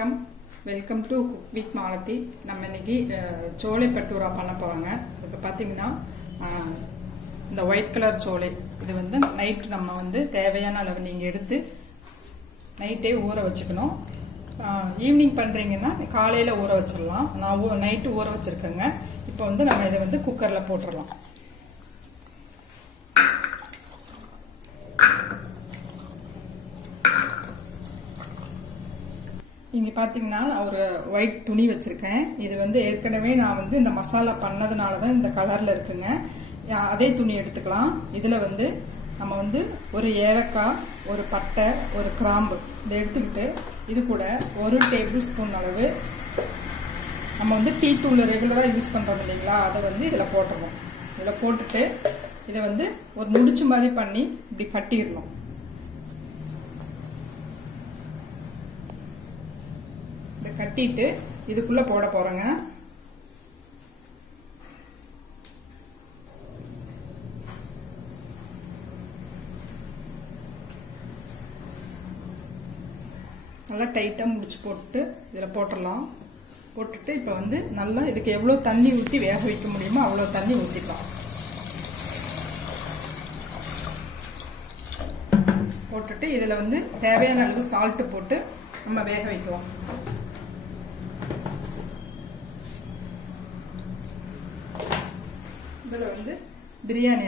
வணக்கம், welcome to cook with Malathi. நம்ம இன்னைக்கு சோலை பட்டூரா பண்ண போகிறோங்க. அதுக்கு பார்த்தீங்கன்னா இந்த ஒயிட் கலர் சோலை இது வந்து நைட் நம்ம வந்து தேவையான அளவு நீங்கள் எடுத்து நைட்டே ஊற வச்சுக்கணும். ஈவினிங் பண்ணுறீங்கன்னா காலையில் ஊற வச்சிடலாம். நான் நைட்டு ஊற வச்சுருக்கேங்க. இப்போ வந்து நம்ம இதை வந்து குக்கரில் போட்டுடலாம். இங்கே பார்த்தீங்கன்னா நான் ஒரு ஒயிட் துணி வச்சுருக்கேன். இது வந்து ஏற்கனவே நான் வந்து இந்த மசாலா பண்ணதுனால தான் இந்த கலரில் இருக்குங்க. அதே துணி எடுத்துக்கலாம். இதில் வந்து நம்ம வந்து ஒரு ஏலக்காய், ஒரு பட்டை, ஒரு கிராம்பு இதை எடுத்துக்கிட்டு இது கூட 1 டேபிள் ஸ்பூன் அளவு நம்ம வந்து டீ தூள் ரெகுலராக யூஸ் பண்ணுறோம் இல்லைங்களா, அதை வந்து இதில் போட்டுருவோம். இதில் போட்டுட்டு இதை வந்து ஒரு முடிச்சு மாதிரி பண்ணி இப்படி கட்டிடணும். இதை கட்டிட்டு இதுக்குள்ள போட போறேங்க. நல்லா டைட்டா முடிச்சு போட்டு இதில் போட்டுடலாம். போட்டுட்டு இப்போ வந்து நல்லா இதுக்கு எவ்வளோ தண்ணி ஊற்றி வேக வைக்க முடியுமோ அவ்வளோ தண்ணி ஊற்றிக்கலாம். போட்டுட்டு இதில் வந்து தேவையான அளவு சால்ட்டு போட்டு நம்ம வேக வைக்கலாம். இதில் வந்து பிரியாணி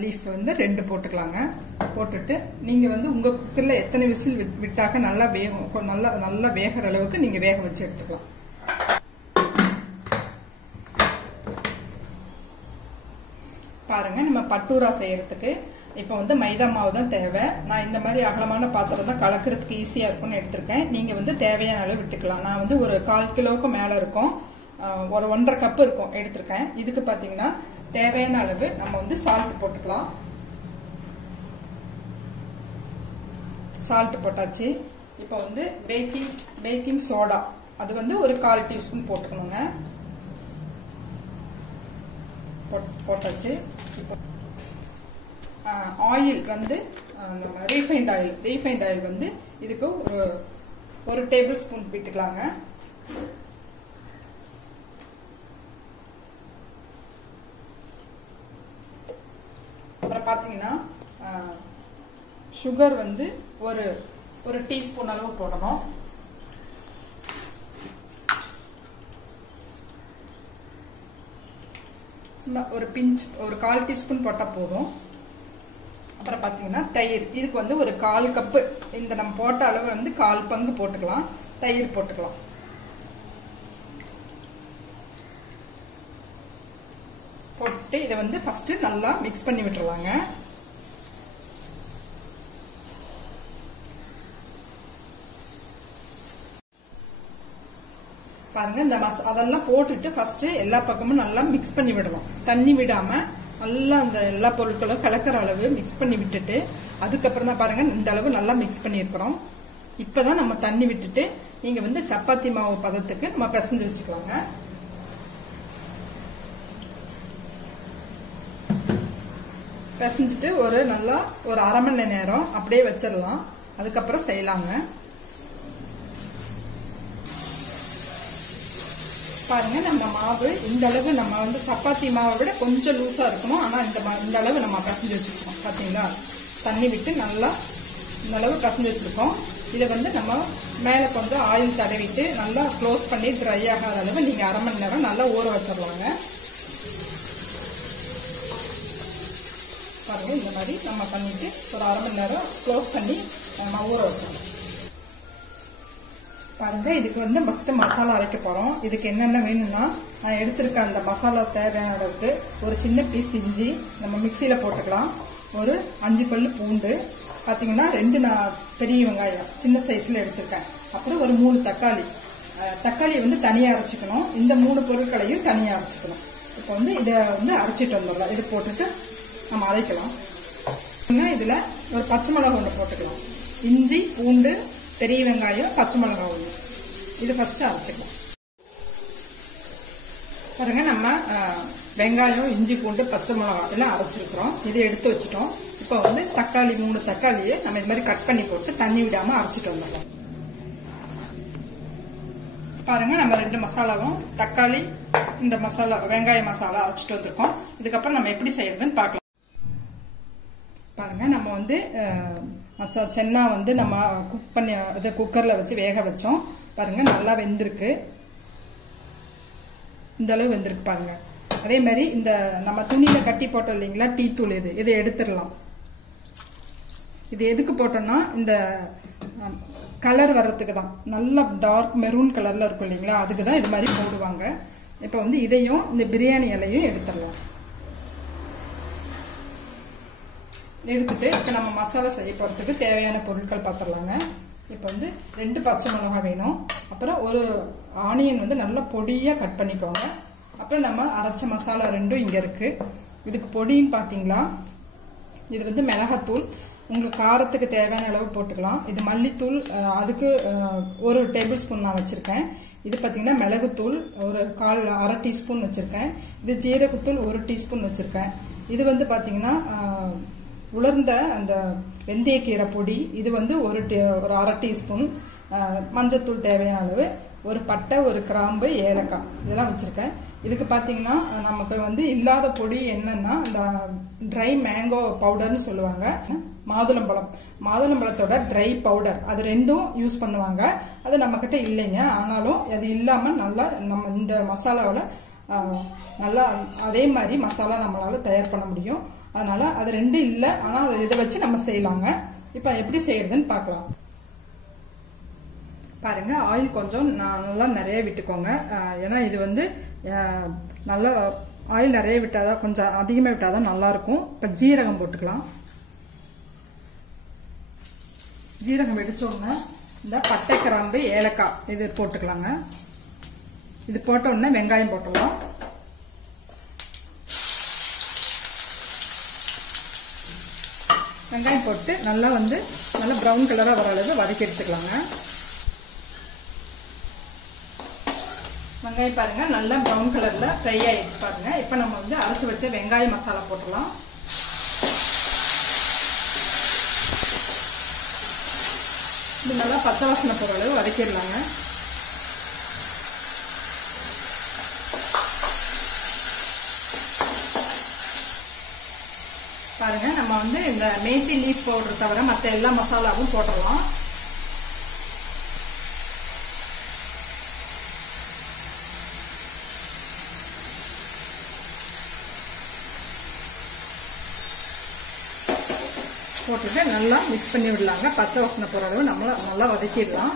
லீஃப் வந்து 2 போட்டுக்கலாங்க. போட்டுட்டு நீங்கள் வந்து உங்கள் குக்கரில் எத்தனை விசில் விட்டாக்க நல்லா வேகும், நல்லா வேகிற அளவுக்கு நீங்கள் வேக வச்சு எடுத்துக்கலாம். பாருங்க, நம்ம பட்டூரா செய்யறதுக்கு இப்போ வந்து மைதா மாவு தான் தேவை. நான் இந்த மாதிரி அகலமான பாத்திரம் தான் கலக்கிறதுக்கு ஈஸியாக இருக்கும்னு எடுத்திருக்கேன். நீங்கள் வந்து தேவையான அளவு விட்டுக்கலாம். நான் வந்து ஒரு 1/4 கிலோவுக்கு மேலே இருக்கும், ஒரு 1.5 கப்பு இருக்கும் எடுத்திருக்கேன். இதுக்கு பார்த்தீங்கன்னா தேவையான அளவு நம்ம வந்து சால்ட் போட்டுக்கலாம். சால்ட் போட்டாச்சு. இப்போ வந்து பேக்கிங் சோடா அது வந்து ஒரு 1/4 டீஸ்பூன் போட்டுக்கணுங்க. போட்டாச்சு. இப்போ ஆயில் வந்து நம்ம ரீஃபைண்ட் ஆயில் வந்து இதுக்கு ஒரு டேபிள் ஸ்பூன் விட்டுக்கலாங்க. அப்புறம் பார்த்தீங்கன்னா சுகர் வந்து ஒரு டீஸ்பூன் அளவு போடணும். சும்மா ஒரு பிஞ்ச், ஒரு 1/4 டீஸ்பூன் போட்டால் போதும். அப்புறம் பார்த்தீங்கன்னா தயிர், இதுக்கு வந்து ஒரு 1/4 கப்பு, இந்த நம்ம போட்ட அளவு வந்து 1/4 பங்கு போட்டுக்கலாம். தயிர் போட்டுக்கலாம். போட்டு இதை வந்து ஃபர்ஸ்ட் நல்லா மிக்ஸ் பண்ணி விட்டுருவாங்க. பாருங்க, இந்த அதெல்லாம் போட்டுட்டு ஃபர்ஸ்ட் எல்லா பக்கமும் நல்லா மிக்ஸ் பண்ணி விடலாம். தண்ணி விடாம நல்லா அந்த எல்லா பொருட்களும் கலக்கிற அளவு மிக்ஸ் பண்ணி விட்டுட்டு அதுக்கப்புறம் தான் பாருங்க இந்த அளவு நல்லா மிக்ஸ் பண்ணியிருக்கிறோம். இப்போதான் நம்ம தண்ணி விட்டுட்டு நீங்க வந்து சப்பாத்தி மாவு பதத்துக்கு நம்ம பிசைஞ்சு வச்சுக்கலாங்க. பிசைஞ்சிட்டு ஒரு 1/2 மணி நேரம் அப்படியே வச்சிடலாம். அதுக்கப்புறம் செய்யலாங்க. பாருங்க, நம்ம மாவு இந்த அளவு நம்ம வந்து சப்பாத்தி மாவை விட கொஞ்சம் லூஸா இருக்கணும். ஆனா இந்த அளவு நம்ம பிசைஞ்சு வச்சிருக்கோம். பாத்தீங்களா, தண்ணி விட்டு நல்லா இந்த அளவு பிசைஞ்சு வச்சிருக்கோம். இதை வந்து நம்ம மேலே கொஞ்சம் ஆயில் தடவிட்டு நல்லா க்ளோஸ் பண்ணி ட்ரை ஆகாத அளவு நீங்க 1/2 மணி நேரம் நல்லா ஊற வச்சிடலாங்க. பாருங்க, இந்த மாதிரி நம்ம பண்ணிட்டு ஒரு 1/2 மணி நேரம் க்ளோஸ் பண்ணி நம்ம ஊற வச்சிடலாம். பாருங்க, இதுக்கு வந்து ஃபர்ஸ்ட் மசாலா அரைக்க போறோம். இதுக்கு என்னென்ன வேணும்னா நான் எடுத்திருக்க அந்த மசாலா தேவையான அளவுக்கு ஒரு சின்ன பீஸ் இஞ்சி நம்ம மிக்சியில போட்டுக்கலாம். ஒரு 5 பல்லு பூண்டு, பார்த்தீங்கன்னா 2 பெரிய வெங்காயம் சின்ன சைஸ்ல எடுத்திருக்கேன். அப்புறம் ஒரு 3 தக்காளி வந்து தனியாக அரைச்சிக்கணும். இந்த 3 பொருட்களையும் தனியாக அரைச்சிக்கணும். இப்போ வந்து இதை வந்து அரைச்சிட்டு வந்துடலாம். இது போட்டுட்டு நம்ம அரைக்கலாம். இதில் ஒரு பச்சை மிளகாய் ஒன்று போட்டுக்கலாம். இஞ்சி, பூண்டு, பெரிய வெங்காயம், பச்சை மிளகாய் ஒன்று, இது ஃபர்ஸ்ட் அரைச்சிக்கலாம். பாருங்க, நம்ம வெங்காயம், இஞ்சி, பூண்டு, பச்சை மிளகாய் எல்லாம் அரைச்சிருக்கிறோம். இதை எடுத்து வச்சுட்டோம். இப்போ வந்து 3 தக்காளியை நம்ம இது மாதிரி கட் பண்ணி போட்டு தண்ணி விடாம அரைச்சிட்டு வந்துடலாம். பாருங்க நம்ம 2 மசாலாவும் தக்காளி இந்த மசாலா வெங்காய மசாலா அரைச்சிட்டு வந்திருக்கோம். இதுக்கப்புறம் நம்ம எப்படி செய்யறதுன்னு பார்க்கலாம். பாருங்க நம்ம வந்து சென்னா வந்து நம்ம குக் பண்ணி இதை குக்கர்ல வச்சு வேக வச்சோம். பாருங்க நல்லா வெந்திருக்கு. இந்த அளவு வெந்திருக்கு பாருங்க. அதே மாதிரி இந்த நம்ம துணியில கட்டி போட்டோம் இல்லைங்களா டீ தூள் இதை எடுத்துடலாம். இது எதுக்கு போட்டோம்னா இந்த கலர் வர்றதுக்கு தான். நல்ல டார்க் மெரூன் கலர்ல இருக்கும் இல்லைங்களா அதுக்கு தான் இது மாதிரி போடுவாங்க. இப்போ வந்து இதையும் இந்த பிரியாணி இலையும் எடுத்துடலாம். எடுத்துட்டு இப்போ நம்ம மசாலா செய்ய போகிறதுக்கு தேவையான பொருட்கள் பார்த்துடலாங்க. இப்போ வந்து 2 பச்சை மிளகாய் வேணும். அப்புறம் ஒரு ஆனியன் வந்து நல்லா பொடியாக கட் பண்ணிக்கோங்க. அப்புறம் நம்ம அரைச்ச மசாலா 2 இங்கே இருக்குது. இதுக்கு பொடின்னு பார்த்தீங்களா இது வந்து மிளகாத்தூள். உங்களுக்கு காரத்துக்கு தேவையான அளவு போட்டுக்கலாம். இது மல்லித்தூள் அதுக்கு 1 டேபிள் ஸ்பூன் நான் வச்சுருக்கேன். இது பார்த்தீங்கன்னா மிளகுத்தூள் ஒரு அரை டீஸ்பூன் வச்சுருக்கேன். இது ஜீரகத்தூள் 1 டீஸ்பூன் வச்சுருக்கேன். இது வந்து பார்த்தீங்கன்னா உலர்ந்த அந்த வெந்தயக்கீரை பொடி இது வந்து ஒரு அரை டீஸ்பூன். மஞ்சத்தூள் தேவையான அளவு, ஒரு பட்டை, ஒரு கிராம்பு, ஏலக்காய் இதெல்லாம் வச்சுருக்கேன். இதுக்கு பார்த்தீங்கன்னா நமக்கு வந்து இல்லாத பொடி என்னன்னா இந்த ட்ரை மேங்கோ பவுடர்னு சொல்லுவாங்க. மாதுளம்பழத்தோட ட்ரை பவுடர் அது 2ம் யூஸ் பண்ணுவாங்க. அது நம்மக்கிட்ட இல்லைங்க. ஆனாலும் அது இல்லாமல் நல்லா நம்ம இந்த மசாலாவில் நல்லா அதே மாதிரி மசாலா நம்மளால தயார் பண்ண முடியும். அதனால அது 2 இல்லை. ஆனால் இதை வச்சு நம்ம செய்யலாங்க. இப்போ எப்படி செய்யறதுன்னு பார்க்கலாம். பாருங்க ஆயில் கொஞ்சம் நல்லா நிறைய விட்டுக்கோங்க. ஏன்னா இது வந்து நல்லா ஆயில் நிறைய விட்டாதான் கொஞ்சம் அதிகமாக விட்டாதான் நல்லா இருக்கும். இப்போ ஜீரகம் போட்டுக்கலாம். ஜீரகம் வெடிச்சோடனே இந்த பட்டை, கிராம்பு, ஏலக்காய் இது போட்டுக்கலாங்க. இது போட்ட உடனே வெங்காயம் போட்டுடலாம். வெங்காயம் போட்டு நல்லா ப்ரௌன் கலராக வர அளவு வதக்கி எடுத்துக்கலாங்க. வெங்காயம் பாருங்க நல்லா ப்ரௌன் கலர்ல ஃப்ரை ஆயிடுச்சு பாருங்க. இப்போ நம்ம வந்து அரைச்சு வச்ச வெங்காய மசாலா போட்டுடலாம். இது நல்லா பச்சை வாசனை போகிற அளவு வதக்கிடலாங்க. பாருங்க நம்ம வந்து இந்த மேத்தி லீஃப் பவுடர் தவிர மற்ற எல்லா மசாலாவும் போட்டுடலாம். போட்டுட்டு நல்லா மிக்ஸ் பண்ணி விடலாங்க. பச்சை வாசனை போகிற அளவு நல்லா வதக்கிடலாம்.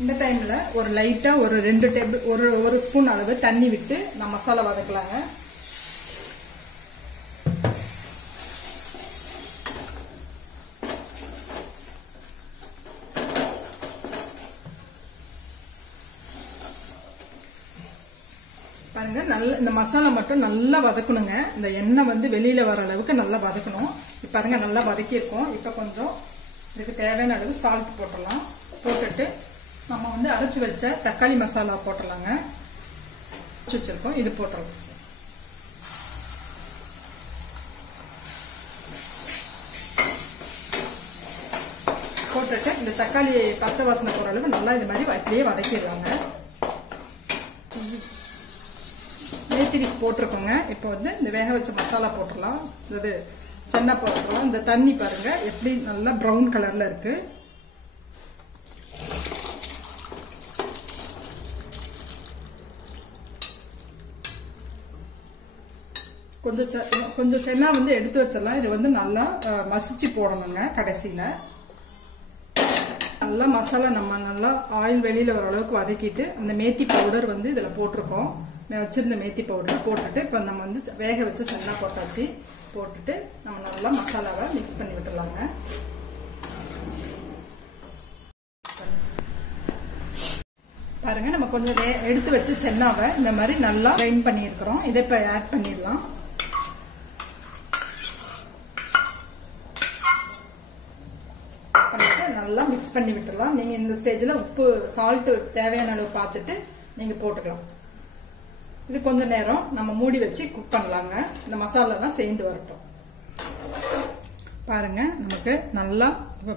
இந்த டைம்ல ஒரு லைட்டா ஒரு 2 டேபிள் ஒரு ஸ்பூன் அளவு தண்ணி விட்டு நம்ம மசாலா வதக்கலாங்க. பாருங்க நல்ல இந்த மசாலா மட்டும் நல்லா வதக்கணுங்க. இந்த எண்ணெய் வந்து வெளியில வர அளவுக்கு நல்லா வதக்கணும். பாருங்க நல்லா வதக்கி இருக்கோம். இப்போ கொஞ்சம் இதுக்கு தேவையான அளவு சால்ட் போட்டுடலாம். போட்டுட்டு நம்ம வந்து அரைச்சு வச்ச தக்காளி மசாலா போட்டுடலாங்க. வச்சிருக்கோம் இது போட்டுடலாம். போட்டுட்டு இந்த தக்காளி பச்சை வாசனை போற அளவு நல்லா இது மாதிரி அப்படியே வதக்கிடுவாங்க. மேத்திரி போட்டிருக்கோங்க. இப்போ வந்து இந்த வேக வச்ச மசாலா போட்டுடலாம். இது சென்னா போட்டுடலாம். இந்த தண்ணி பாருங்க எப்படி நல்லா ப்ரௌன் கலர்ல இருக்கு. கொஞ்சம் சென்னா வந்து எடுத்து வச்சிடலாம். இது வந்து நல்லா மசிச்சு போடணுங்க. கடைசியில நல்லா மசாலா நம்ம நல்லா ஆயில் வெளியில வர அளவுக்கு வதக்கிட்டு அந்த மேத்தி பவுடர் வந்து இதுல போட்டிருக்கோம். வச்சிருந்த மேத்தி பவுடர் போட்டுட்டு இப்போ நம்ம வந்து வேக வச்ச சென்னா போட்டாச்சு. போட்டுட்டு நம்ம நல்லா மசாலாவை மிக்ஸ் பண்ணி விட்டுடலாங்க. பாருங்க நம்ம கொஞ்சம் எடுத்து வச்ச சென்னாவை இந்த மாதிரி நல்லா கிரைண்ட் பண்ணியிருக்கிறோம். இதை இப்போ ஆட் பண்ணிடலாம். நல்லா மிக்ஸ் பண்ணி விட்டுடலாம். நீங்க இந்த ஸ்டேஜ்ல உப்பு சால்ட் தேவையான அளவு பார்த்துட்டு நீங்க போட்டுக்கலாம். இது கொஞ்ச நேரம் நம்ம மூடி வச்சு குக் பண்ணலாங்க. இந்த மசாலாலாம் சேர்ந்து வரட்டும். பாருங்க நமக்கு நல்லா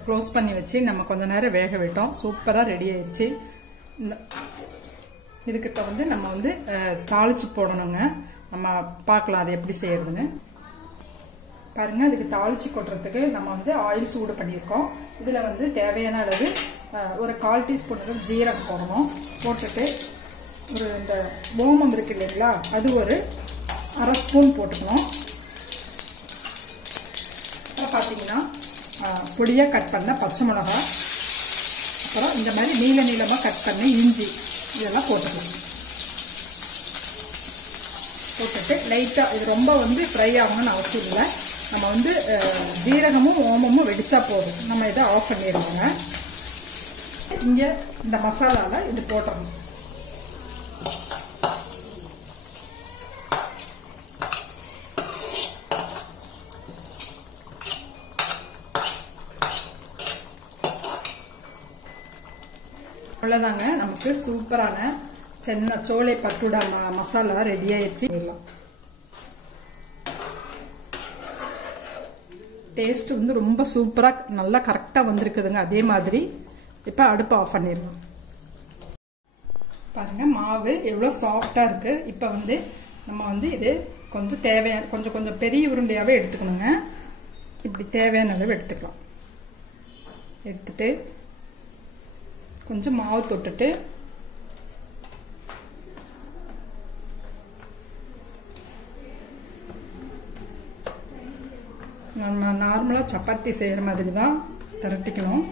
க்ளோஸ் பண்ணி வச்சு நம்ம கொஞ்ச நேரம் வேக விட்டோம். சூப்பராக ரெடி ஆயிடுச்சு. இதுக்கு இப்போ வந்து நம்ம வந்து தாளிச்சு போடணுங்க. நம்ம பார்க்கலாம் அது எப்படி செய்யறதுன்னு. பாருங்க அதுக்கு தாளிச்சு கொட்டுறதுக்கு நம்ம வந்து ஆயில் சூடு பண்ணியிருக்கோம். இதில் வந்து தேவையான அளவு ஒரு 1/4 டீஸ்பூன் ஜீரகம் போடணும். போட்டுட்டு ஒரு இந்த ஓமம் இருக்கு இல்லைங்களா, அது ஒரு 1/2 ஸ்பூன் போட்டுக்கணும். அப்புறம் பார்த்தீங்கன்னா பொடியாக கட் பண்ண பச்சை மிளகா, அப்புறம் இந்த மாதிரி நீளமாக கட் பண்ண இஞ்சி இதெல்லாம் போட்டுக்கலாம். போட்டுட்டு லைட்டாக இது ரொம்ப வந்து ஃப்ரை ஆகணும்னு அவசியம் இல்லை. நம்ம வந்து ஜீரகமும் ஓமமும் வெடிச்சா போதும். நம்ம இதை ஆஃப் பண்ணிடுவோங்க. இங்கே இந்த மசாலாவில் இது போட்டுறணும். அவ்வளோதாங்க, நமக்கு சூப்பரான சோலை பட்டூடா மசாலா ரெடி ஆயிடுச்சு. டேஸ்ட் வந்து ரொம்ப சூப்பராக நல்லா கரெக்டாக வந்திருக்குதுங்க. அதே மாதிரி இப்போ அடுப்பு ஆஃப் பண்ணிடலாம். பாருங்கள் மாவு எவ்வளோ சாஃப்டாக இருக்குது. இப்போ வந்து நம்ம வந்து இது கொஞ்சம் தேவையான கொஞ்சம் பெரிய உருண்டையாகவே எடுத்துக்கணுங்க. இப்படி தேவையான அளவு எடுத்துக்கலாம். எடுத்துட்டு கொஞ்சம் மாவு தொட்டுட்டு நம்ம நார்மலாக சப்பாத்தி செய்கிற மாதிரி தான் திரட்டிக்கணும்.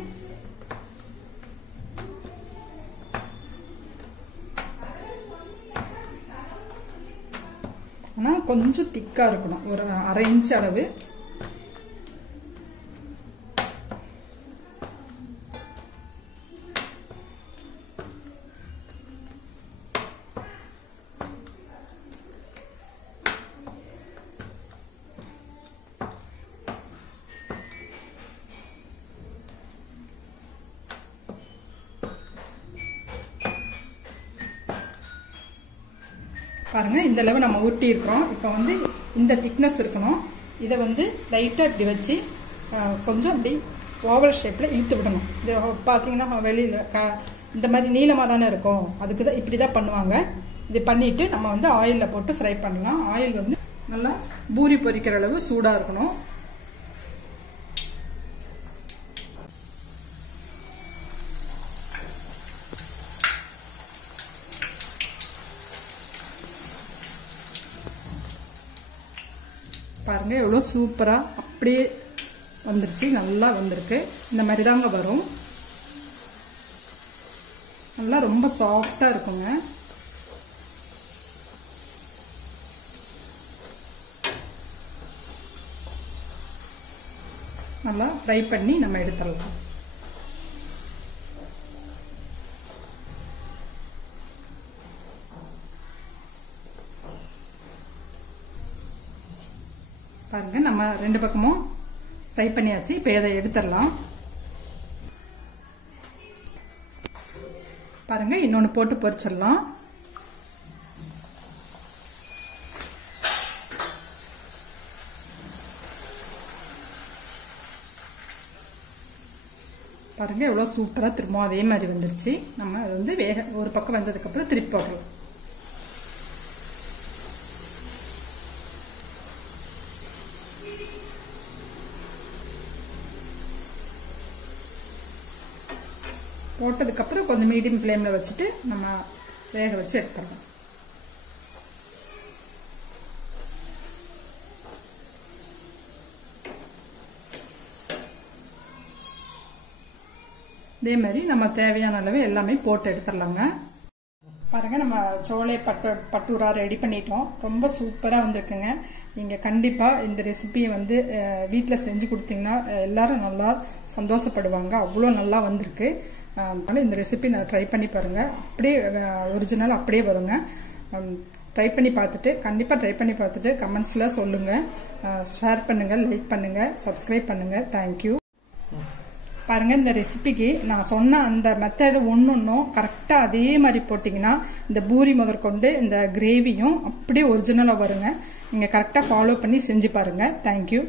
ஆனால் கொஞ்சம் திக்காக இருக்கணும். ஒரு 1/2 இன்ச் அளவு. பாருங்க இந்த அளவு நம்ம ஊட்டி இருக்கிறோம். இப்போ வந்து இந்த திக்னஸ் இருக்கணும். இதை வந்து லைட்டாக இப்படி வச்சு கொஞ்சம் இப்படி ஓவல் ஷேப்பில் இழுத்து விடணும். இது பார்த்தீங்கன்னா வெளியில் இந்த மாதிரி நீளமாக தானே இருக்கும். அதுக்கு தான் இப்படி தான் பண்ணுவாங்க. இது பண்ணிவிட்டு நம்ம வந்து ஆயிலில் போட்டு ஃப்ரை பண்ணலாம். ஆயில் வந்து நல்லா பூரி பொரிக்கிற அளவு சூடாக இருக்கணும். பாருங்கள் எவ்வளோ சூப்பராக அப்படியே வந்துருச்சு. நல்லா வந்திருக்கு. இந்த மாதிரி தாங்க வரும். நல்லா ரொம்ப சாஃப்டாக இருக்குங்க. நல்லா ஃப்ரை பண்ணி நம்ம எடுத்துடலாம். பாருங்க நம்ம 2 பக்கமும் ஃப்ரை பண்ணியாச்சு. இப்போ இதை எடுத்துடலாம். பாருங்க இன்னொன்று போட்டு பொரிச்சிடலாம். பாருங்க எவ்வளோ சூப்பராக திரும்ப அதே மாதிரி வந்துருச்சு. நம்ம அது வந்து ஒரு பக்கம் வந்ததுக்கப்புறம் திருப்பி போடலாம். போட்டதுக்கப்புறம் கொஞ்சம் மீடியம் ஃப்ளேமில் வச்சுட்டு நம்ம வேக வச்சு எடுத்துடலாம். இதே மாதிரி நம்ம தேவையான அளவு எல்லாமே போட்டு எடுத்துடலாங்க. பாருங்கள் நம்ம சோலை பட்டூரா ரெடி பண்ணிட்டோம். ரொம்ப சூப்பராக வந்திருக்குங்க. நீங்கள் கண்டிப்பாக இந்த ரெசிபியை வந்து வீட்டில் செஞ்சு கொடுத்தீங்கன்னா எல்லோரும் நல்லா சந்தோஷப்படுவாங்க. அவ்வளோ நல்லா வந்திருக்கு. அதனால் இந்த ரெசிபி நான் ட்ரை பண்ணி பாருங்கள். அப்படியே ஒரிஜினல் அப்படியே வருங்க. ட்ரை பண்ணி பார்த்துட்டு கண்டிப்பாக ட்ரை பண்ணி பார்த்துட்டு கமெண்ட்ஸில் சொல்லுங்கள். ஷேர் பண்ணுங்கள், லைக் பண்ணுங்கள், சப்ஸ்கிரைப் பண்ணுங்கள். தேங்க்யூ. பாருங்கள் இந்த ரெசிபிக்கு நான் சொன்ன அந்த மெத்தடு ஒன்றும் கரெக்டாக அதே மாதிரி போட்டிங்கன்னா இந்த பூரி முதற்கொண்டு இந்த கிரேவியும் அப்படியே ஒரிஜினலாக வருங்க. நீங்கள் கரெக்டாக ஃபாலோ பண்ணி செஞ்சு பாருங்கள். தேங்க்யூ.